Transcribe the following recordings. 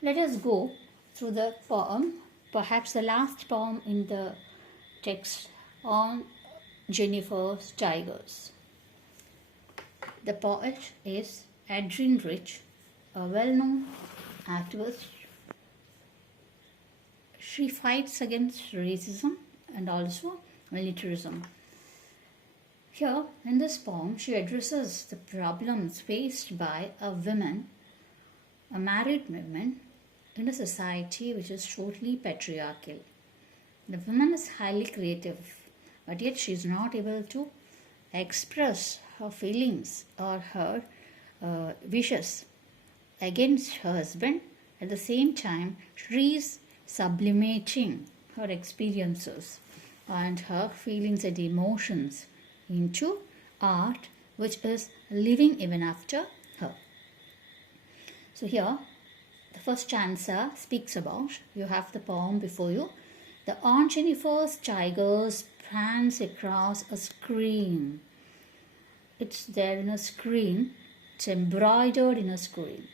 Let us go through the poem, perhaps the last poem in the text on Jennifer's Tigers. The poet is Adrienne Rich, a well-known activist. She fights against racism and also militarism. Here in this poem, she addresses the problems faced by a married woman, in a society which is totally patriarchal. The woman is highly creative, but yet she is not able to express her feelings or her wishes against her husband. At the same time, she is sublimating her experiences and her feelings and emotions into art, which is living even after her. So here, the first stanza speaks about, you have the poem before you. The Aunt Jennifer's tigers prance across a screen. It's there in a screen. It's embroidered in a screen.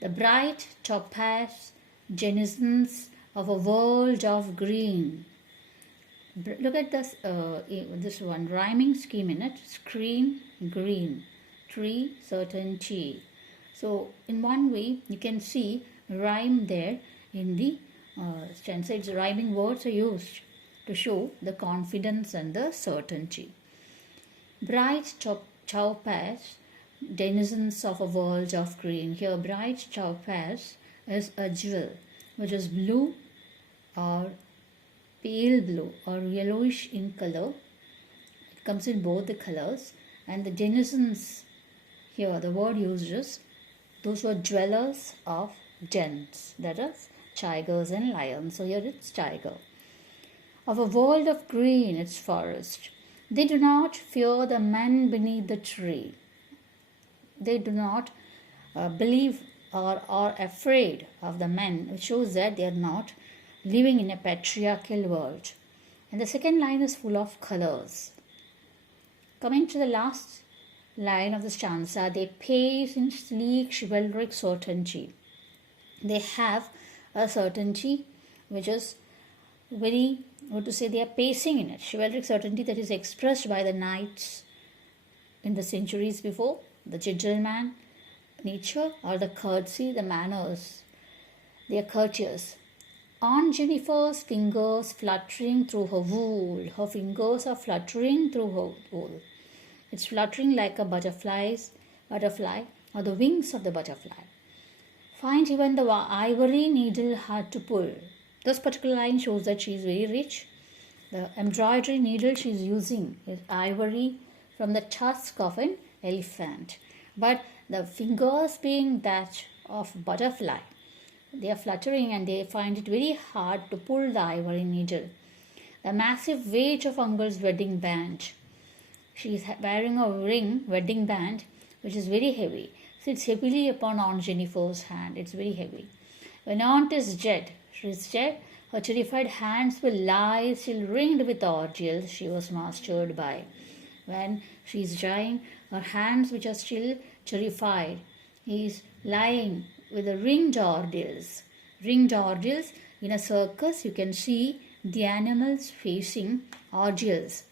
The bright topaz denizens of a world of green. Look at this one rhyming scheme in it. Screen, green, tree, certainty. So in one way you can see rhyme there in the stanza. It's rhyming words are used to show the confidence and the certainty. Bright topaz, denizens of a world of green. Here bright topaz is a jewel which is blue or pale blue or yellowish in color. It comes in both the colors. And the denizens, here the word used is those were dwellers of dens, that is tigers and lions. So here it's tiger. Of a world of green, it's forest. They do not fear the man beneath the tree. They do not believe or are afraid of the men, which shows that they are not living in a patriarchal world. And the second line is full of colors. Coming to the last line of the stanza, they pace in sleek chivalric certainty. They have a certainty which is very, what to say, they are pacing in it. Chivalric certainty that is expressed by the knights in the centuries before, the gentleman nature or the courtesy, the manners. They are courteous. Aunt Jennifer's fingers fluttering through her wool. Her fingers are fluttering through her wool. It's fluttering like a butterfly or the wings of the butterfly. Find even the ivory needle hard to pull. This particular line shows that she is very rich. The embroidery needle she is using is ivory from the tusk of an elephant. But the fingers being that of butterfly, they are fluttering and they find it very hard to pull the ivory needle. The massive weight of Uncle's wedding band. She is wearing a wedding band, which is very heavy. Sits heavily upon Aunt Jennifer's hand. It's very heavy. When Aunt is dead, she is dead, her terrified hands will lie still ringed with ordeals she was mastered by. When she is dying, her hands which are still terrified, he is lying with the ringed ordeals. Ringed ordeals, in a circus you can see the animals facing ordeals.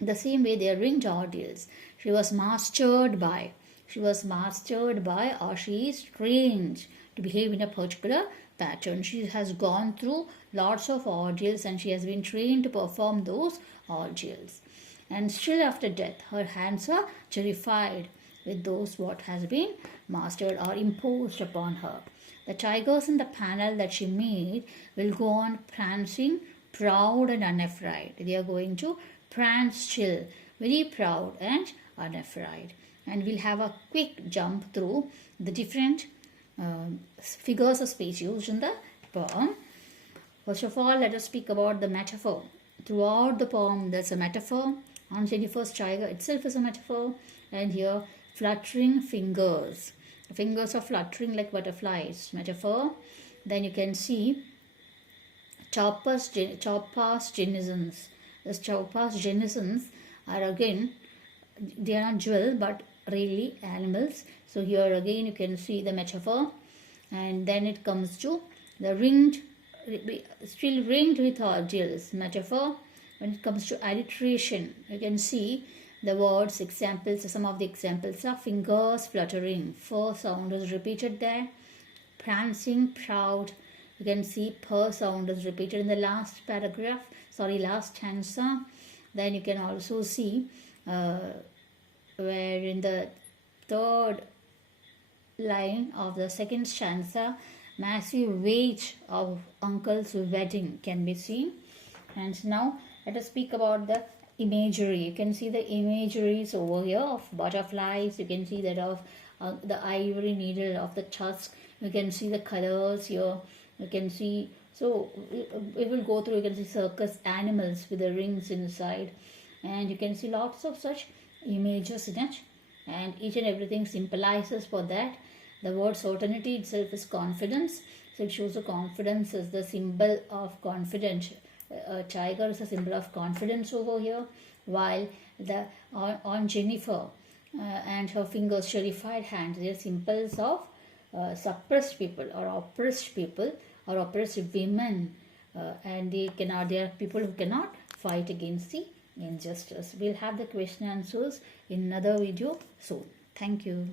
The same way they are ringed ordeals. She was mastered by. Or she is trained to behave in a particular pattern. She has gone through lots of ordeals and she has been trained to perform those ordeals. And still after death, her hands are terrified with those what has been mastered or imposed upon her. The tigers in the panel that she made will go on prancing, proud and unafraid. They are going to prance still, very proud and unafraid. And we'll have a quick jump through the different figures of speech used in the poem. First of all, let us speak about the metaphor. Throughout the poem, there's a metaphor. Aunt Jennifer's tiger itself is a metaphor. And here, fluttering fingers. The fingers are fluttering like butterflies. Metaphor. Then you can see topaz denizens. These topaz denizens are again, they are not jewel but really animals. So here again you can see the metaphor. And then it comes to the ringed, still ringed with ordeals metaphor. When it comes to alliteration, you can see the words, examples, some of the examples are fingers fluttering, fur sound is repeated there, prancing, proud. You can see per sound is repeated in the last paragraph, last stanza. Then you can also see where in the third line of the second stanza, massive wage of uncle's wedding can be seen. And now let us speak about the imagery. You can see the imageries over here of butterflies. You can see that of the ivory needle of the tusk. You can see the colors here. You can see, so we will go through. You can see circus animals with the rings inside, and you can see lots of such images in it, and each and everything symbolizes for that. The word certainty itself is confidence, so it shows the confidence as the symbol of confidence. Tiger is a symbol of confidence over here, while the on Jennifer and her fingers, terrified hands, they are symbols of suppressed people or oppressed women, and they are people who cannot fight against the injustice. We'll have the question answers in another video soon. Thank you.